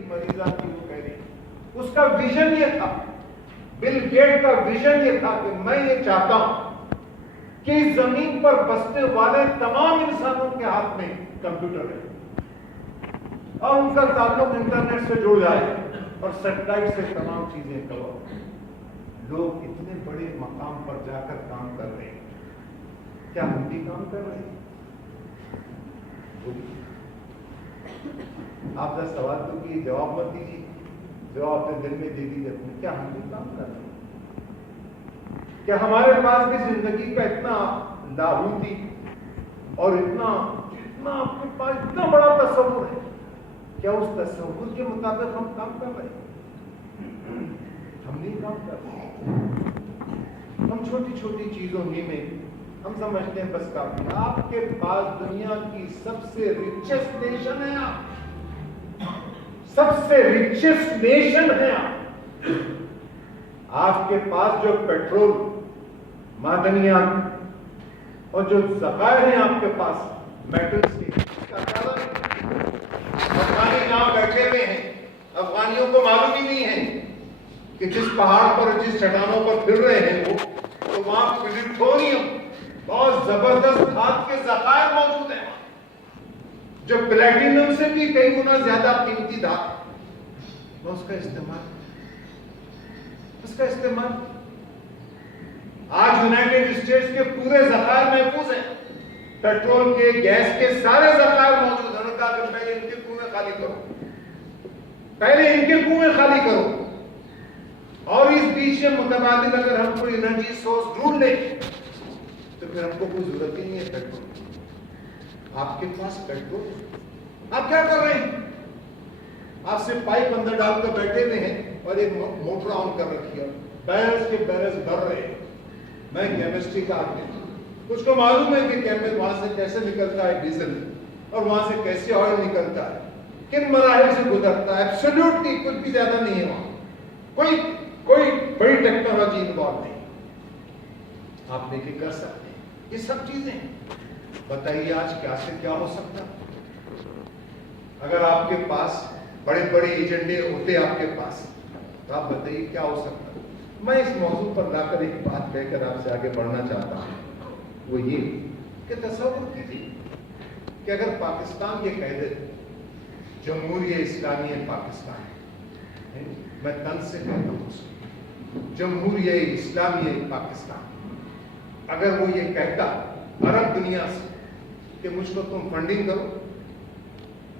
की मरीजा की वो कह रही, उसका विजन ये था, बिल गेट का विजन ये था कि मैं ये चाहता हूं कि इस जमीन पर बसने वाले तमाम इंसानों के हाथ में कंप्यूटर है और उनका ताल्लुक इंटरनेट से जुड़ जाए और सैटेलाइट से तमाम चीजें करो। लोग इतने बड़े मकाम पर जाकर काम कर रहे हैं, क्या हम भी काम कर रहे हैं? आप जरा सवाल तो कि जवाब मत दीजिए, जवाब अपने दिल में दे दीजिए अपने, क्या हम भी काम कर रहे हैं? क्या हमारे पास भी जिंदगी का इतना लाहूती और इतना आपके पास इतना बड़ा तस्वुर है, क्या उस तस्वुर के मुताबिक हम काम कर रहे हैं? हम नहीं काम कर रहे। हम छोटी छोटी चीजों ही में हम समझते हैं बस काफी। आपके पास दुनिया की सबसे रिचेस्ट नेशन है, आप सबसे रिचेस्ट नेशन है। आपके पास जो पेट्रोल, मादनियात और जो ज़खायर हैं आपके पास मेटल से, अफगानी जहां बैठे हुए हैं, अफगानियों को मालूम ही नहीं है कि जिस पहाड़ पर जिस चट्टानों पर फिर रहे हैं वो, तो वहां प्लूटोनियम बहुत जबरदस्त खाद के ज़खायर मौजूद हैं, जो प्लेटिनम से भी कई गुना ज्यादा कीमती धातु। उसका इस्तेमाल आज यूनाइटेड स्टेट्स के पूरे ज़खायर महफूज हैं, पेट्रोल के, गैस के सारे ज़खायर मौजूद हैं। उन्होंने कहा कि पहले इनके कुएं खाली करो, पहले इनके कुएं खाली करो, और इस बीच में मुतबादिल अगर हम कोई एनर्जी सोर्स ढूंढ लें तो फिर हमको कोई जरूरत ही नहीं है पेट्रोल। आपके पास पेट्रोल, आप क्या कर रहे हैं? आपसे पाइप अंदर डालकर बैठे हुए हैं और एक मोटर ऑन कर रखी है, बैरल्स के बैरल्स भर रहे हैं। मैं केमिस्ट्री का आदमी हूं, कुछ को मालूम है कि केमिस्ट वहां से कैसे निकलता है डीजल, और वहां से कैसे ऑयल निकलता है, किन मराहिल से गुजरता है। एब्सोल्युटली कुछ भी ज्यादा नहीं है वहां, कोई बड़ी टेक्नोलॉजी इन्वॉल्व नहीं। आप लेके कर सकते हैं ये सब चीजें। बताइए आज क्या से क्या हो सकता? अगर आपके पास बड़े बड़े एजेंडे होते आपके पास, तो आप बताइए क्या हो सकता? मैं इस मौजूद पर लाकर एक बात कहकर आपसे आगे बढ़ना चाहता हूं, वो ये कि तसव्वुर कीजिए कि अगर पाकिस्तान ये कह दे जमहूरियत इस्लामी पाकिस्तान, मैं तन से कहता हूं जमहूरियत इस्लामी पाकिस्तान, अगर वो ये कहता अरब दुनिया से कि मुझको तुम फंडिंग करो,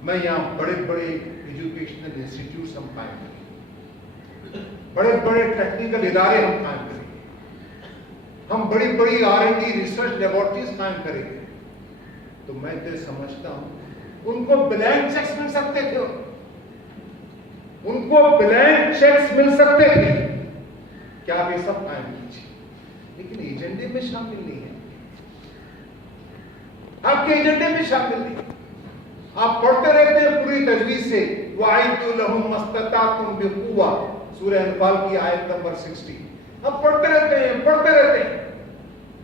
मैं यहाँ बड़े बड़े एजुकेशनल इंस्टीट्यूट हम कायम करेंगे, बड़े बड़े टेक्निकल इदारे हम कायम करेंगे, हम बड़ी बड़ी R&D रिसर्च लेबोरेटरीज कायम करेंगे, तो मैं तो समझता हूं उनको ब्लैंक चेक्स मिल सकते थे, उनको ब्लैंक चेक्स मिल सकते थे। क्या आप ये सब कायम कीजिए, लेकिन एजेंडे में शामिल नहीं है, आपके एजेंडे में शामिल नहीं। आप पढ़ते रहते हैं पूरी तजवीज से, वाइदु लहुम मस्ततातुम बिकुवा, सूरह अनफाल की आयत नंबर 60। आप पढ़ते रहते हैं,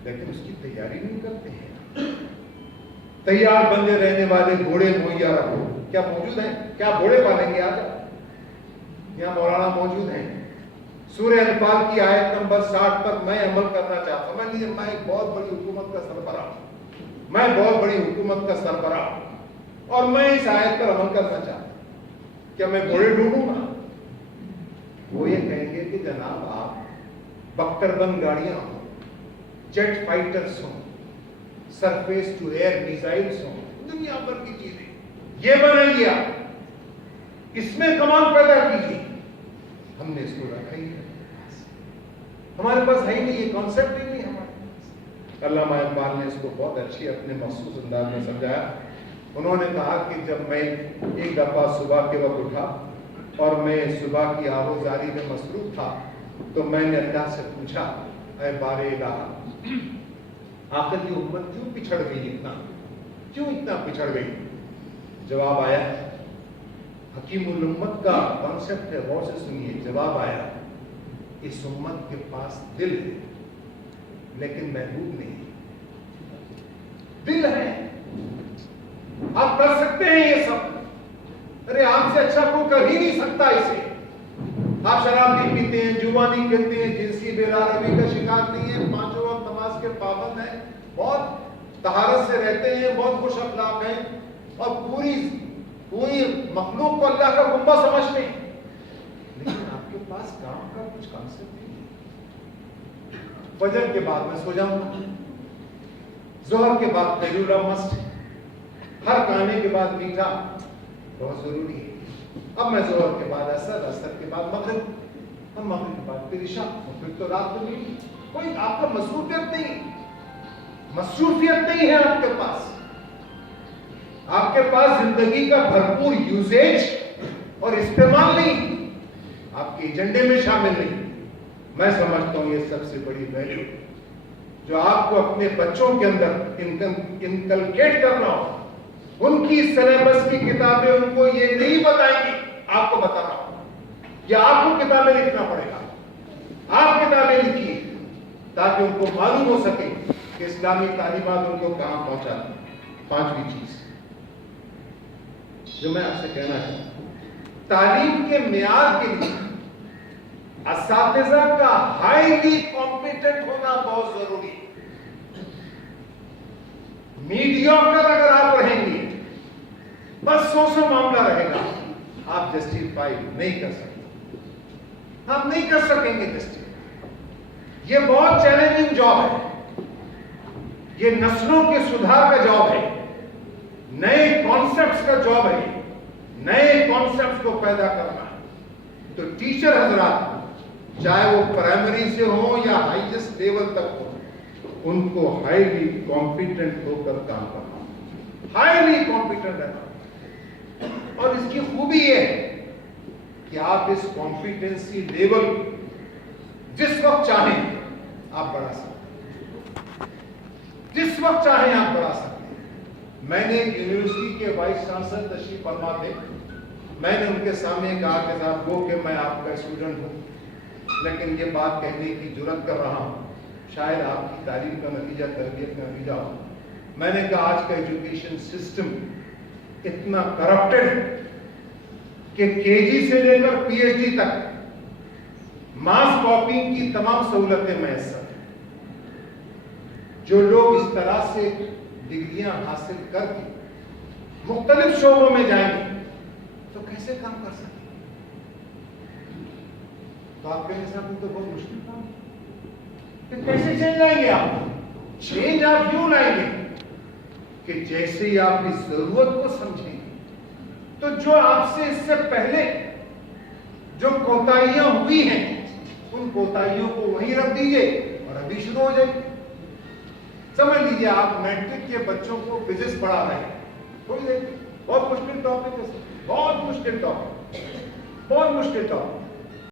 लेकिन उसकी तैयारी नहीं करते हैं। तैयार बंदे रहने वाले घोड़े मुहैया रखो, क्या मौजूद है? क्या घोड़े पालेंगे? आज यहाँ मौलाना मौजूद हैं। सूरह अनफाल की आयत नंबर 60 पर मैं अमल करना चाहता हूं। मान लीजिए मैं एक बहुत बड़ी हुकूमत का सरबराह हूं, मैं बहुत बड़ी हुकूमत का सरबराह हूं, और मैं इस आयत पर अमल करना चाहता हूं, क्या मैं घोड़े ढूंढूंगा? वो ये कहेंगे कि जनाब आप बख्तरबंद गाड़ियां हो, जेट फाइटर्स हो, सरफेस टू एयर मिसाइल्स हो, दुनिया भर की चीजें ये बनाइए, इसमें कमाल पैदा कीजिए। हमने इसको रखा ही है, हमारे पास है ही नहीं, ये कॉन्सेप्ट ही नहीं हमारे पास। अल्लामा इकबाल ने इसको बहुत अच्छी अपने मखसूस अंदाज में समझाया। उन्होंने कहा कि जब मैं एक दफा सुबह के वक्त उठा और मैं सुबह की आहोजारी में मसरूफ था, तो मैंने अल्लाह से पूछा, ऐ बारे इलाहा, आखिर ये उम्मत क्यों पिछड़ गई, क्यों इतना पिछड़ गई? जवाब आया, हकीमुल उम्मत का कॉन्सेप्ट है, गौर से सुनिए। जवाब आया, इस उम्मत के पास दिल है लेकिन महबूब नहीं है। दिल है, आप कर सकते हैं ये सब, अरे आपसे अच्छा कोई कर ही ही नहीं सकता इसे। आप शराब नहीं पीते हैं, जुआ नहीं खेलते हैं, जिनसी बेलारबी का शिकार नहीं है, पांचों वक्त नमाज के पाबंद हैं, बहुत तहारत से रहते हैं, बहुत खुश अखलाक हैं और पूरी मखलूक को अल्लाह का गुम्बा समझते हैं, लेकिन आपके पास काम का कुछ कांसेप्ट नहीं है। फजर के बाद मैं सो जाऊंगा, जोहर के बाद तैयूरा मस्ट, हर खाने के बाद मीठा बहुत जरूरी है। अब मैं जोहर के बाद असर, असर के बाद मगरिब, और मगरिब के बाद फिर इशा, फिर तो रात को नहीं। कोई आपका मसरूफियत नहीं है आपके पास। आपके पास जिंदगी का भरपूर यूसेज और इस्तेमाल नहीं, आपके एजेंडे में शामिल नहीं। मैं समझता हूं ये सबसे बड़ी वैल्यू जो आपको अपने बच्चों के अंदर इनकलकेट करना हो। उनकी सिलेबस की किताबें उनको ये नहीं बताएंगी, आपको बता रहा हूं। या आपको किताबें लिखना पड़ेगा, आप किताबें लिखिए ताकि उनको मालूम हो सके कि इस्लामी तालीमात उनको कहां पहुंचाती है। पांचवी चीज जो मैं आपसे कहना चाहता हूं, तालीम के मेयार के लिए असातिज़ा का हाईली कॉम्पिटेंट होना बहुत जरूरी है। मीडियोकर अगर आप रहेंगे, बस सौ मामला रहेगा, आप जस्टिफाई नहीं कर सकते, आप नहीं कर सकेंगे जस्टिफाई। ये बहुत चैलेंजिंग जॉब है, ये नस्लों के सुधार का जॉब है, नए कॉन्सेप्ट्स का जॉब है, नए कॉन्सेप्ट्स को पैदा करना है। तो टीचर हजरात, चाहे वो प्राइमरी से हो या हाईएस्ट लेवल तक हो, उनको हाईली कॉम्पिटेंट होकर काम करना, हाईली कॉम्पिटेंट रहना। और इसकी खूबी ये है कि आप इस कॉम्पिटेंसी लेवल जिस वक्त चाहें आप बढ़ा सकते हैं, जिस वक्त चाहें आप बढ़ा सकते हैं। मैंने एक यूनिवर्सिटी के वाइस चांसलर तशरीफ फरमा थे, मैंने उनके सामने कहा कि साहब वो कि मैं आपका स्टूडेंट हूं, लेकिन ये बात कहने की जुर्रत कर रहा हूं, शायद आपकी तालीम का नतीजा, तरबियत का नतीजा हो। मैंने कहा आज का एजुकेशन सिस्टम इतना करप्टेड है कि केजी से लेकर पीएचडी तक मास कॉपिंग की तमाम सहूलतें मैसर हैं। जो लोग इस तरह से डिग्रियां हासिल करके मुख्तलिफ शोबों में जाएंगे तो कैसे काम कर सकेंगे? तो आप कहेंगे साहब तो बहुत मुश्किल काम है, फिर कैसे चेंज लाएंगे आप? चेंज आप क्यों लाएंगे कि जैसे ही आप इस जरूरत को समझेंगे तो जो आपसे इससे पहले जो कोताहियां हुई हैं उन कोताहियों को वहीं रख दीजिए और अभी शुरू हो जाएगी। समझ लीजिए आप मैट्रिक के बच्चों को फिजिक्स पढ़ा रहे हैं, थोड़ी देर बहुत मुश्किल टॉपिक है, बहुत मुश्किल टॉपिक, बहुत मुश्किल टॉपिक।